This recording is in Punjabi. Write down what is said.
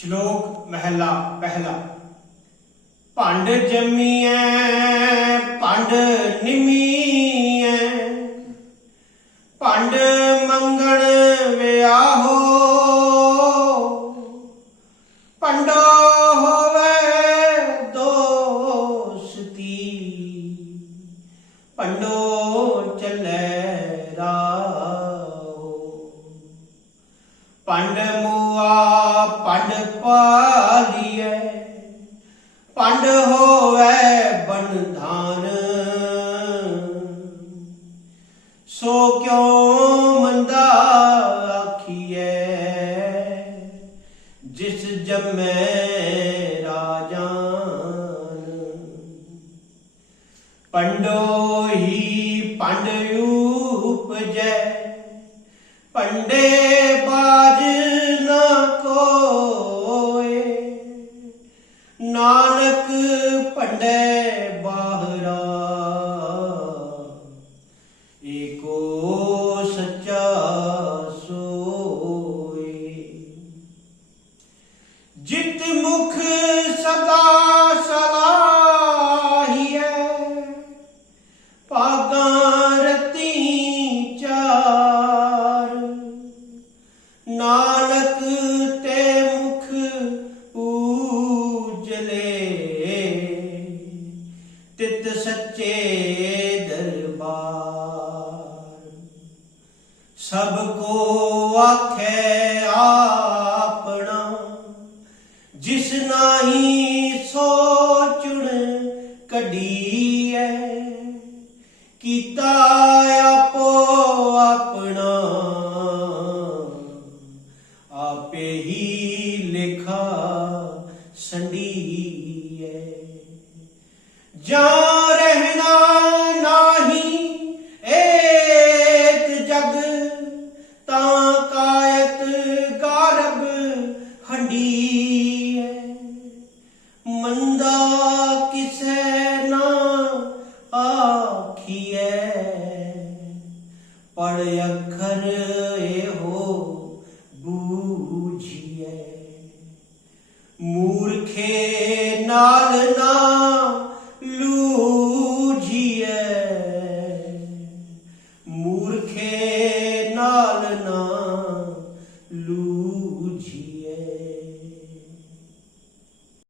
ਸ਼ਲੋਕ ਮਹਿਲਾ ਪਹਿਲਾ। ਭੰਡ ਜੰਮੀਐ, ਭੰਡ ਨਿਮੀਐ। ਭੰਡ ਮੰਗਣ ਵਿਆਹੋ। ਭੰਡੋ ਹੋਵੇ ਦੋਸਤੀ। ਭੰਡੋ ਚੱਲੇ ਰਾਹੋ। ਪੰਡ ਪੰਡ ਪਾਲੀਐ, ਪੰਡ ਹੋਵੇ ਬੰਧਾਨ ਸੋ ਕਿਉ ਮੰਦਾ ਆਖੀਐ, ਜਿਸ ਜੰਮੈ ਰਾਜਾਨ। ਪੰਡੋ ਹੀ ਪੰਡ ਉਪਜੈ ਪੰਡੇ ਨਾਨਕ ਪੰਡੇ ਬਾਹਰਾ ਏਕੋ ਸਭ ਕੋ ਆਖੇ ਆਪਣਾ, ਜਿਸ ਨਾਹੀ ਸੋਚਣ ਕਢੀਐ, ਕੀਤਾ ਆਪੋ ਆਪਣਾ। ਆਪੇ ਹੀ ਲਿਖਾ ਸੰਡੀਐ ਜਾਂ ਆਖੀਐ ਪੜ ਅੱਖਰ